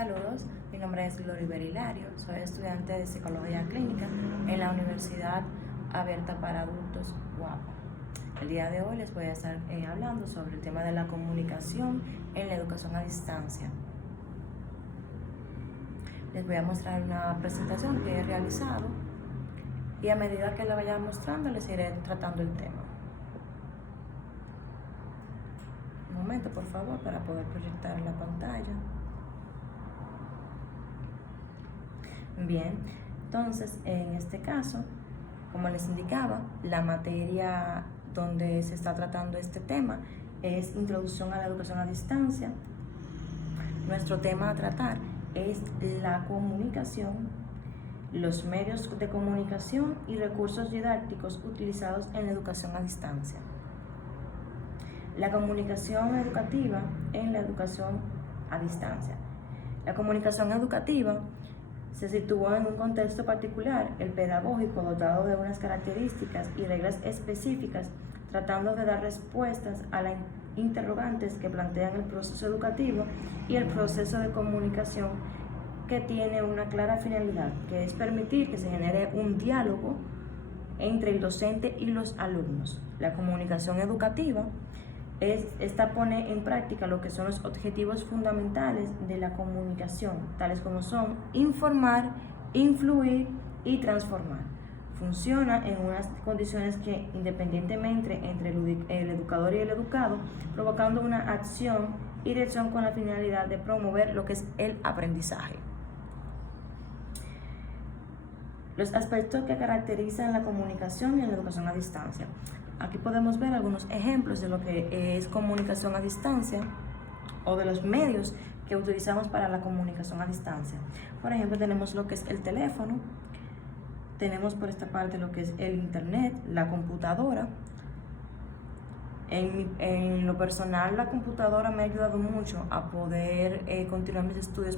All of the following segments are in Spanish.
Saludos, mi nombre es Gloribel Hilario, soy estudiante de Psicología Clínica en la Universidad Abierta para Adultos UAPA. El día de hoy les voy a estar hablando sobre el tema de la comunicación en la educación a distancia. Les voy a mostrar una presentación que he realizado y a medida que la vaya mostrando les iré tratando el tema. Un momento, por favor, para poder proyectar en la pantalla. Bien, entonces en este caso, como les indicaba, la materia donde se está tratando este tema es Introducción a la Educación a Distancia. Nuestro tema a tratar es la comunicación, los medios de comunicación y recursos didácticos utilizados en la educación a distancia. La comunicación educativa en la educación a distancia. La comunicación educativa se situó en un contexto particular, el pedagógico, dotado de unas características y reglas específicas, tratando de dar respuestas a las interrogantes que plantean el proceso educativo y el proceso de comunicación, que tiene una clara finalidad, que es permitir que se genere un diálogo entre el docente y los alumnos. La comunicación educativa esta pone en práctica lo que son los objetivos fundamentales de la comunicación, tales como son informar, influir y transformar. Funciona en unas condiciones que, independientemente entre el educador y el educado, provocando una acción y dirección con la finalidad de promover lo que es el aprendizaje. Los aspectos que caracterizan la comunicación en la educación a distancia. Aquí podemos ver algunos ejemplos de lo que es comunicación a distancia o de los medios que utilizamos para la comunicación a distancia. Por ejemplo, tenemos lo que es el teléfono, tenemos por esta parte lo que es el internet, la computadora. En lo personal, la computadora me ha ayudado mucho a poder continuar mis estudios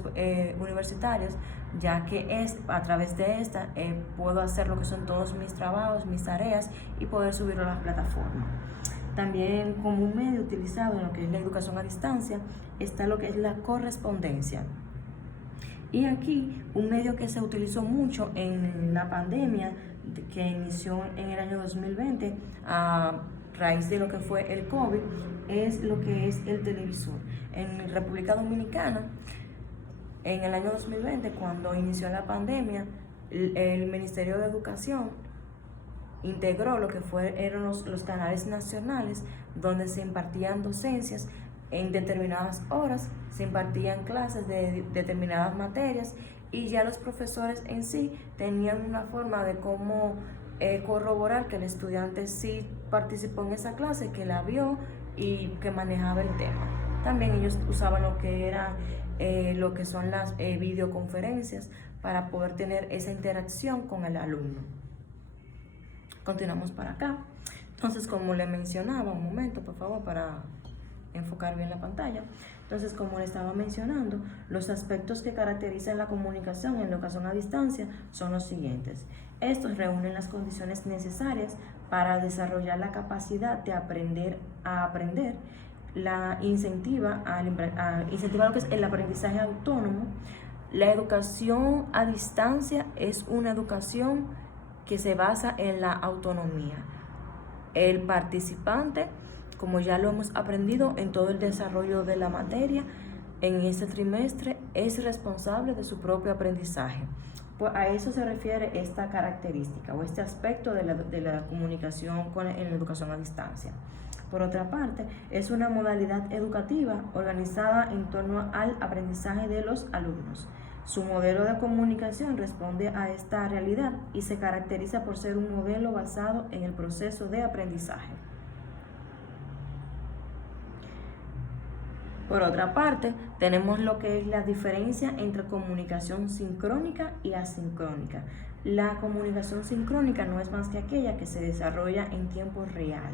universitarios, ya que a través de esta puedo hacer lo que son todos mis trabajos, mis tareas y poder subirlo a la plataforma. También como un medio utilizado en lo que es la educación a distancia está lo que es la correspondencia. Y aquí un medio que se utilizó mucho en la pandemia que inició en el año 2020 a raíz de lo que fue el COVID, es lo que es el televisor. En República Dominicana, en el año 2020, cuando inició la pandemia, el Ministerio de Educación integró lo que eran los canales nacionales, donde se impartían docencias en determinadas horas, se impartían clases de determinadas materias y ya los profesores en sí tenían una forma de cómo corroborar que el estudiante sí participó en esa clase, que la vio y que manejaba el tema. También ellos usaban lo que son las videoconferencias para poder tener esa interacción con el alumno. Continuamos para acá. Entonces, como le mencionaba, un momento por favor para enfocar bien la pantalla. Entonces, como le estaba mencionando, los aspectos que caracterizan la comunicación en la educación a distancia son los siguientes. Estos reúnen las condiciones necesarias para desarrollar la capacidad de aprender a aprender, incentiva lo que es el aprendizaje autónomo. La educación a distancia es una educación que se basa en la autonomía. El participante, como ya lo hemos aprendido en todo el desarrollo de la materia, en este trimestre es responsable de su propio aprendizaje. Pues a eso se refiere esta característica o este aspecto de la comunicación en la educación a distancia. Por otra parte, es una modalidad educativa organizada en torno al aprendizaje de los alumnos. Su modelo de comunicación responde a esta realidad y se caracteriza por ser un modelo basado en el proceso de aprendizaje. Por otra parte, tenemos lo que es la diferencia entre comunicación sincrónica y asincrónica. La comunicación sincrónica no es más que aquella que se desarrolla en tiempo real.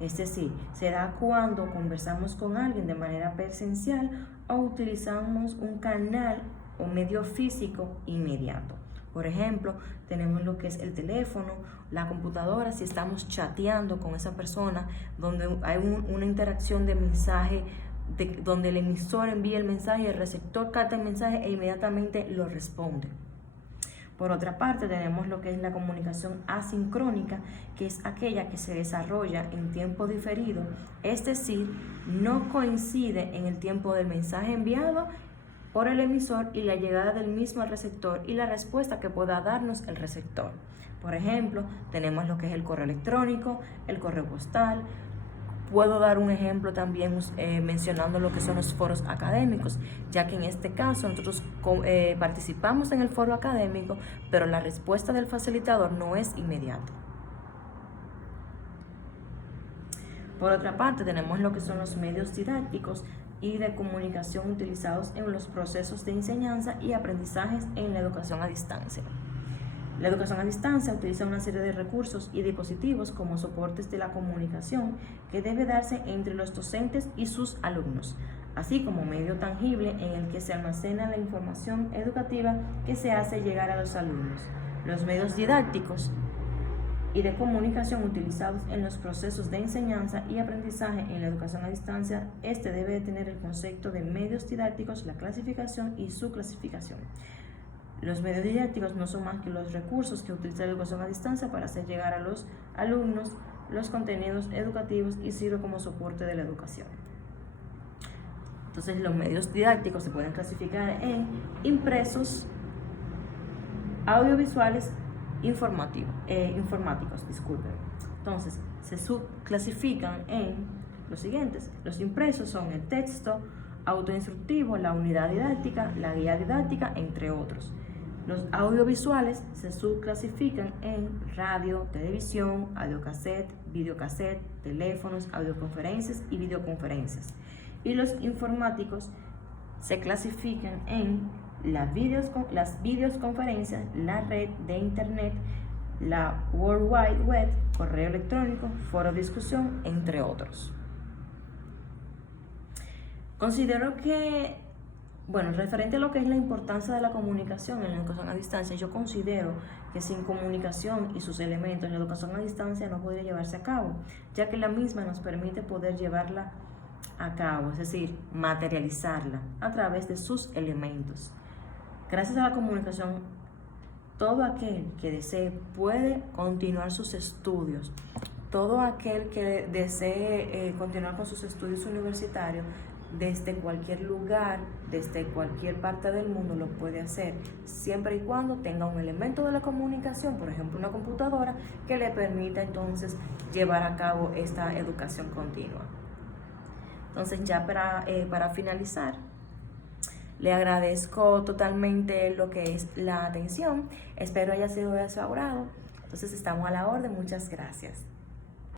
Es decir, se da cuando conversamos con alguien de manera presencial o utilizamos un canal o medio físico inmediato. Por ejemplo, tenemos lo que es el teléfono, la computadora, si estamos chateando con esa persona, donde hay una interacción de mensaje donde el emisor envía el mensaje, el receptor capta el mensaje e inmediatamente lo responde. Por otra parte, tenemos lo que es la comunicación asincrónica, que es aquella que se desarrolla en tiempo diferido, es decir, no coincide en el tiempo del mensaje enviado por el emisor y la llegada del mismo al receptor y la respuesta que pueda darnos el receptor. Por ejemplo, tenemos lo que es el correo electrónico, el correo postal. Puedo dar un ejemplo también mencionando lo que son los foros académicos, ya que en este caso nosotros participamos en el foro académico, pero la respuesta del facilitador no es inmediata. Por otra parte, tenemos lo que son los medios didácticos y de comunicación utilizados en los procesos de enseñanza y aprendizajes en la educación a distancia. La educación a distancia utiliza una serie de recursos y dispositivos como soportes de la comunicación que debe darse entre los docentes y sus alumnos, así como medio tangible en el que se almacena la información educativa que se hace llegar a los alumnos. Los medios didácticos y de comunicación utilizados en los procesos de enseñanza y aprendizaje en la educación a distancia, debe de tener el concepto de medios didácticos, la clasificación y su clasificación. Los medios didácticos no son más que los recursos que utiliza la educación a distancia para hacer llegar a los alumnos los contenidos educativos y sirve como soporte de la educación. Entonces, los medios didácticos se pueden clasificar en impresos, audiovisuales, informáticos, disculpen. Entonces, se subclasifican en los siguientes. Los impresos son el texto autoinstructivo, la unidad didáctica, la guía didáctica, entre otros. Los audiovisuales se subclasifican en radio, televisión, audiocassette, videocassette, teléfonos, audioconferencias y videoconferencias. Y los informáticos se clasifican en las videoconferencias, la red de internet, la World Wide Web, correo electrónico, foro de discusión, entre otros. Considero que, referente a lo que es la importancia de la comunicación en la educación a distancia, yo considero que sin comunicación y sus elementos, la educación a distancia no podría llevarse a cabo, ya que la misma nos permite poder llevarla a cabo, es decir, materializarla a través de sus elementos. Gracias a la comunicación, todo aquel que desee puede continuar sus estudios. Todo aquel que desee continuar con sus estudios universitarios desde cualquier lugar, desde cualquier parte del mundo lo puede hacer, siempre y cuando tenga un elemento de la comunicación, por ejemplo una computadora, que le permita entonces llevar a cabo esta educación continua. Entonces, ya para finalizar, le agradezco totalmente lo que es la atención. Espero haya sido de su agrado. Entonces, estamos a la orden. Muchas gracias.